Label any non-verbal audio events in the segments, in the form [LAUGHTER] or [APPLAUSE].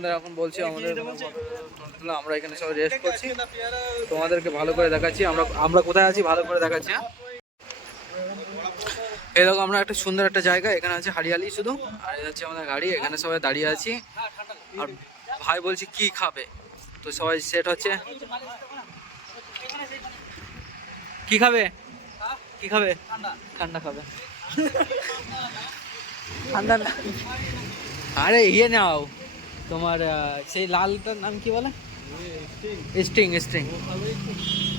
তোমাদের এখন বলছি আমাদের আমরা এখানে সবাই রেস্ট করছি। তোমাদেরকে ভালো করে দেখাচ্ছি আমরা আমরা কোথায় আছি ভালো করে দেখাচ্ছি হ্যাঁ? এই দেখো আমরা একটা সুন্দর একটা জায়গা এখানে আছে হারিয়ালি শুধু আর এটা হচ্ছে আমাদের গাড়ি এখানে সবাই দাঁড়িয়ে আছি। আর ভাই বলছি কি খাবে তো সবাই সেট হচ্ছে। কি খাবে? কি খাবে? ঠান্ডা খাবে। ঠান্ডা আরে ইয়ে নাও। তোমার সেই লালটার নাম কি বলে? স্টিং। স্টিং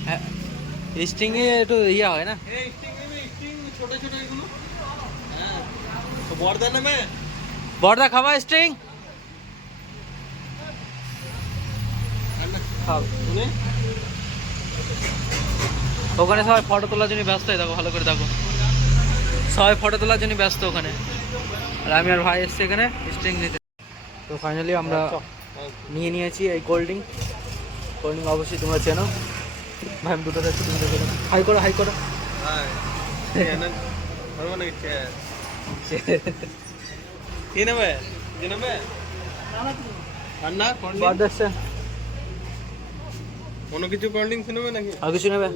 হ্যাঁ স্টিং একটু ইয়ে হয় না? ছোট ছোট হ্যাঁ তো বর্দা খাবা স্টিং? ওখানে সবাই ফটো তোলার জন্য ব্যস্ত হয়ে দেখো ভালো করে দেখো সবাই ফটো তোলার জন্য ব্যস্ত ওখানে। আর আমি আর ভাই এসছি এখানে স্ট্রিং নিতে। তো ফাইনালি আমরা নিয়ে নিয়েছি এই কোল্ড ড্রিঙ্ক কোল্ড ড্রিঙ্ক অবশ্যই তোমরা চেনো। ভাই আমি দুটো যাচ্ছি তুমি হাই করো হাই করো। হ্যাঁ কোনো কিছু কোল্ড ড্রিঙ্কস নেবে নাকি? আর কিছু নেবে?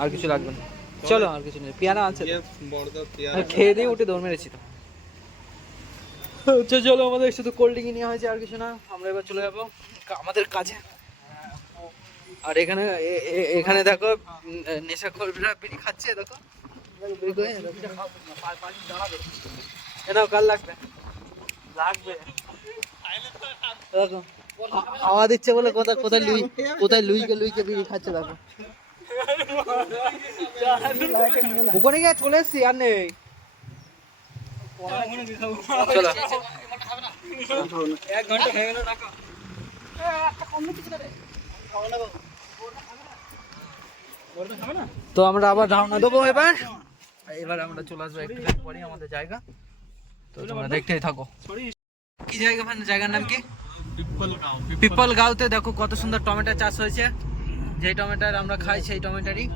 আর কিছু লাগবে না। চলো। আর কিছু নেই। পিয়ানো আছে? ইয়ে খেয়ে দিয়ে উঠে দৌড় মেরেছি তো। আচ্ছা চলো আমাদের শুধু কোল্ড ড্রিঙ্ক নেওয়া হয়েছে আর কিছু না। আমরা এবার চলে যাব আমাদের কাজে। আর এখানে এখানে দেখো নেশা করবিরা বিড়ি খাচ্ছে দেখো। কাল লাগবে। লাগবে। দেখো আ- দিচ্ছে বলে কোথায় কোথায় লুই কোথায় লুইকে লুইকে বিড়ি খাচ্ছে দেখো। [LAUGHS] ওখানে গিয়ে চলে এসছি আর নেই চলো এক ঘণ্টা হয়ে গেল টাকা তো আমরা আবার রওনা দেবো এবার। এবার আমরা চলে আসব একটু পরে আমাদের জায়গা। তো তোমরা দেখতেই থাকো। কি জায়গা মানে জায়গার নাম কি? পিপল গাঁও পিপল গাঁওতে দেখো কত সুন্দর টমেটো চাষ হয়েছে। যেই টমেটোর আমরা খাই সেই টমেটোরই।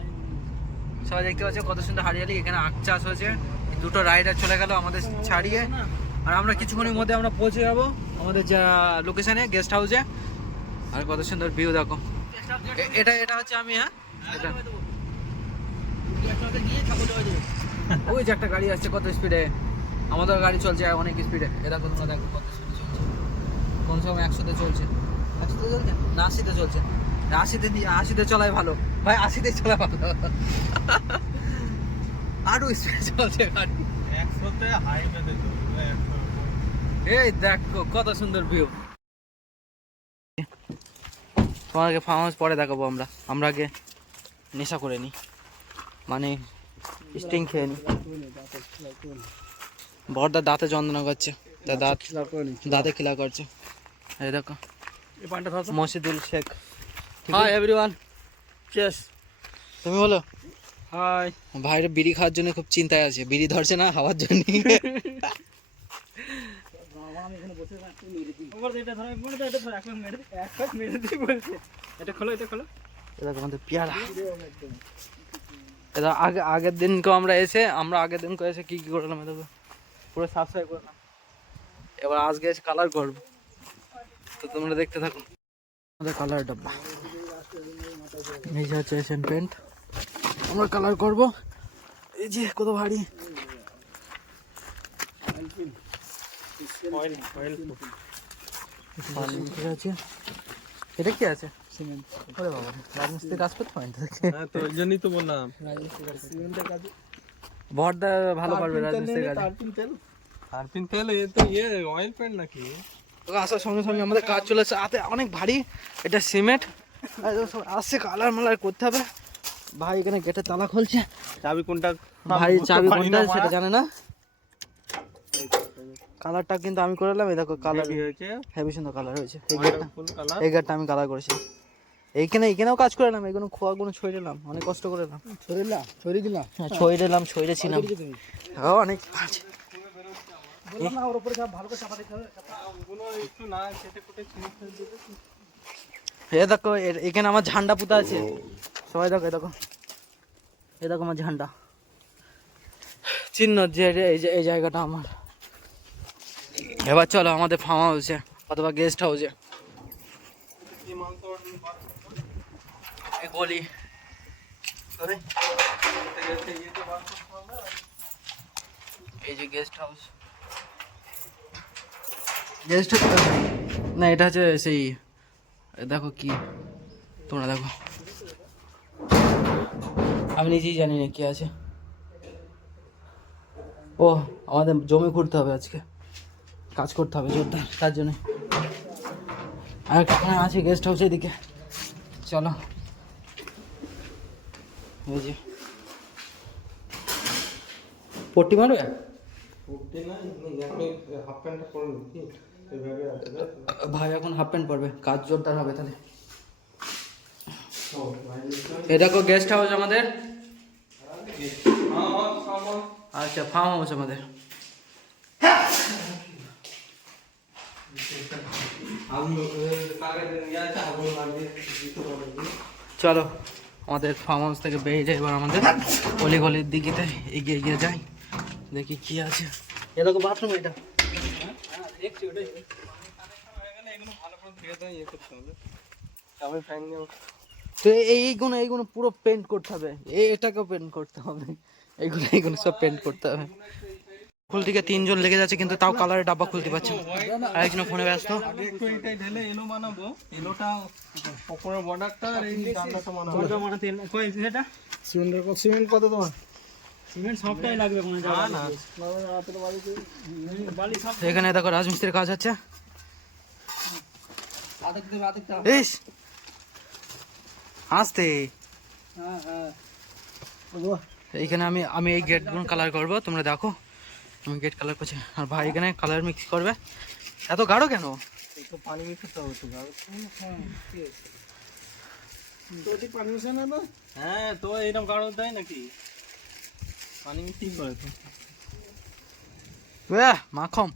সবাই দেখতে পাচ্ছ কত সুন্দর হারিয়ালি এখানে আখ চাষ হয়েছে। দুটো রাইডার চলে গেল আমাদের ছাড়িয়ে। আর আমরা কিছুক্ষণের মধ্যে আমরা পৌঁছে যাব আমাদের যা লোকেশনে গেস্ট হাউসে আর কত সুন্দর ভিউ দেখো। এটা এটা হচ্ছে আমি হ্যাঁ? ওই যে একটা গাড়ি আসছে, কত স্পিডে আমাদের গাড়ি চলছে অনেক স্পিডে এটা কোন দেখো কত স্পিডে চলছে। কোন সময় একশোতে চলছে? একশোতে চলছে? না, আশিতে চলছে। আশিতে আশিতে চলাই ভালো। ভাই আশিতে চলা ভালো। আরও স্পিডে চলছে গাড়ি একশোতে হাইওয়েতে চলবে এই দেখো কত সুন্দর ভিউ তোমাকে ফার্ম হাউস পরে দেখাবো আমরা। আমরা আগে নেশা করে নিই মানে স্টিং খেয়ে নিই বড়দা দাঁতে যন্ত্রণা করছে। তা দাঁত দাঁতে খিলা করছে। এই দেখো। এই পানটা মসজিদুল শেখ। হাই এভরিওয়ান চেস তুমি বলো। হাই ভাইরা বিড়ি খাওয়ার জন্য খুব চিন্তায় আছে। বিড়ি ধরছে না খাওয়ার জন্য এটা ধরো এটা এটা ধরো এখন মেরে এক মেরে দিয়ে বলছে এটা খোলো এটা খোলো এটা আমাদের পেয়ারা। এটা আগে আগের দিনকে আমরা এসে আমরা আগের দিনকে এসে কি কি করলাম দেখো পুরো সাফাই করলাম। এবার আজকে এসে কালার করব। তো তোমরা দেখতে থাকো। আমাদের কালার ডাব্বা। এই হচ্ছে এশিয়ান পেন্ট আমরা কালার করব। এই যে কত ভারী। আছে। এটা কি আছে? সিমেন্ট ওরে বাবা রাজমিস্ত্রি কাজ করতে হয় হ্যাঁ তো ওই জন্যই তো বললাম। ভরদা ভালো পারবে রাজমিস্ত্রি কাজ। হারপিন তেল। এ তো ইয়ে অয়েল পেন্ট নাকি? আসার সঙ্গে সঙ্গে আমাদের কাজ চলেছে হাতে অনেক ভারী। এটা সিমেন্ট আসছে কালার মালার করতে হবে। ভাই এখানে গেটে তালা খুলছে। চাবি কোনটা? ভাই চাবি কোনটা সেটা জানে না। কালারটা কিন্তু আমি করলাম এই দেখো কালার কি হয়েছে। হেভি সুন্দর কালার হয়েছে। এই গেটটা ফুল কালার এই গেটটা আমি কালার করেছি। এইখানে এইখানেও কাজ করে এলাম এগুলো খোয়া গুলো ছড়ে দিলাম অনেক কষ্ট করে এলাম। ছড়িলা ছড়ি দিলা? হ্যাঁ ছড়ে দিলাম ছড়ে ছিলাম হ্যাঁ অনেক কাজ। কোনো একটু না কেটে কুটে ছিঁড়ে ফেলে দেবে এ দেখো এখানে আমার ঝান্ডা পুঁতা আছে। সবাই দেখো এ দেখো এ দেখো আমার ঝান্ডা চিহ্ন যে এই যে এই জায়গাটা আমার এবার চলো আমাদের ফার্ম হাউসে অথবা গেস্ট হাউসে গলি এই যে গেস্ট হাউস গেস্ট না এটা হচ্ছে সেই এ দেখো কি তোমরা দেখো আমি নিজেই জানি না কি আছে। ও আমাদের জমি ঘুরতে হবে আজকে। কাজ করতে হবে জোরদার তার জন্য। আর এখানে আছে গেস্ট হাউস এদিকে। চলো। যে। পট্টি মারবে? ভাই এখন হাফ প্যান্ট পরবে। কাজ জোরদার হবে তাহলে। এ দেখো গেস্ট হাউস আমাদের। আচ্ছা ফার্ম হাউস আমাদের। চলো, আমাদের ফার্ম হাউস থেকে বেরিয়ে যাই এবার আমাদের গলি গলির দিকে এগিয়ে এগিয়ে যাই। দেখি কি আছে। এ দেখো বাথরুম এটা। তো এইগুলো এইগুলো পুরো পেন্ট করতে হবে। এই এটাকেও পেন্ট করতে হবে। এইগুলো এইগুলো সব পেন্ট করতে হবে। ফুল থেকে তিনজন লেগে যাচ্ছে কিন্তু তাও কালারের ডাব্বা খুলতে পারছে না। একজন ফোনে ব্যস্ত। একটু ঢেলে এলো এলোটা বর্ডারটা আর এই ডান্ডাটা কত সিমেন্ট এখানে দেখো রাজমিস্ত্রির কাজ হচ্ছে। ইস! আসতে। এইখানে আমি আমি এই গেটগুলো কালার করব তোমরা দেখো। আমি গেট কালার করছি। আর ভাই এখানে কালার মিক্স করবে। এত গাঢ় কেন? একটু পানি মিশাতে হবে তো তোটি পারমিশন হ্যাঁ তো এইরকম কারণ দেয় নাকি? পানি মিশিয়ে করে তো। এহ, মাখম।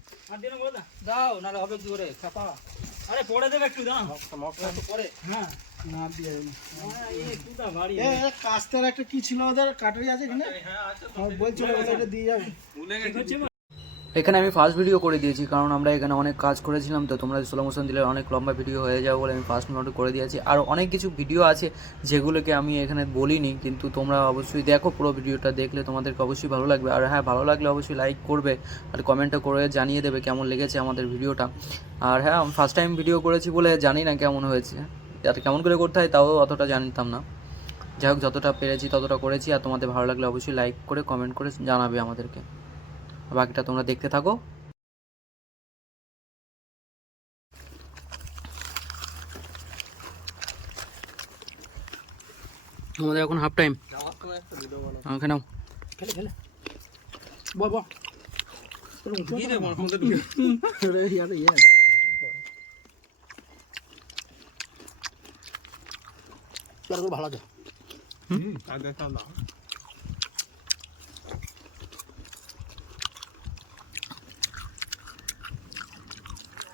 দাও নাহলে হবে করে চাপা। আরে পড়ে দেবে একটু দাও। মকটা তো পরে। হ্যাঁ। না দিয়ে দিন একটু দাও বাড়ি এ কাস্তের একটা কি ছিল ওদের? কাটারি আছে এখানে? হ্যাঁ আছে আমার বলছিল ওটা দিয়ে যাবে। এখানে আমি ফার্স্ট ভিডিও করে দিয়েছি কারণ আমরা এখানে অনেক কাজ করেছিলাম তো তোমরা স্লো মোশন দিলে অনেক লম্বা ভিডিও হয়ে যাবে বলে আমি ফার্স্ট নোট করে দিয়েছি। আর অনেক কিছু ভিডিও আছে যেগুলোকে আমি এখানে বলিনি কিন্তু তোমরা অবশ্যই দেখো পুরো ভিডিওটা দেখলে তোমাদেরকে অবশ্যই ভালো লাগবে। আর হ্যাঁ ভালো লাগলে অবশ্যই লাইক করবে আর কমেন্টও করে জানিয়ে দেবে কেমন লেগেছে আমাদের ভিডিওটা আর হ্যাঁ আমি ফার্স্ট টাইম ভিডিও করেছি বলে জানি না কেমন হয়েছে। যাতে কেমন করে করতে হয় তাও অতটা জানতাম না। যাই হোক যতটা পেরেছি ততটা করেছি আর তোমাদের ভালো লাগলে অবশ্যই লাইক করে কমেন্ট করে জানাবে আমাদেরকে। বাকিটা তোমরা দেখতে থাকো। আমাদের এখন হাফ টাইম আমাকে নাও। খেলে [LAUGHS] ভালো আছে।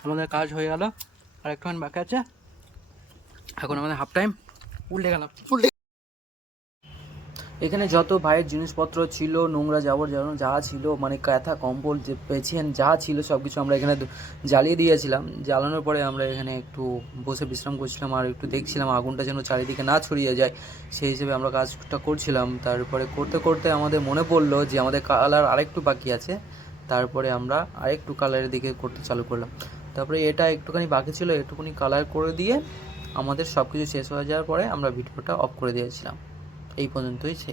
আমাদের কাজ হয়ে গেল। আর একটুখানি বাকি আছে। এখন আমাদের হাফ টাইম উল্টে গেলাম। উল্টে এখানে যত ভাইয়ের জিনিসপত্র ছিল, নোংরা, জাবর যেন যা ছিল মানে ক্যাথা কম্বল, যে পেছিয়েন যা ছিল সব কিছু আমরা এখানে জ্বালিয়ে দিয়েছিলাম। জ্বালানোর পরে আমরা এখানে একটু বসে বিশ্রাম করছিলাম আর একটু দেখছিলাম আগুনটা যেন চারিদিকে না ছড়িয়ে যায়। সেই হিসেবে আমরা কাজটা করছিলাম। তারপরে করতে করতে আমাদের মনে পড়ল যে আমাদের কালার আরেকটু বাকি আছে। তারপরে আমরা আরেকটু কালারের দিকে করতে চালু করলাম। তারপরে এটা একটুখানি বাকি ছিল একটুখানি কালার করে দিয়ে আমাদের সব কিছু শেষ হয়ে যাওয়ার পরে আমরা ভিডিওটা অফ করে দিয়েছিলাম। এই পর্যন্তই।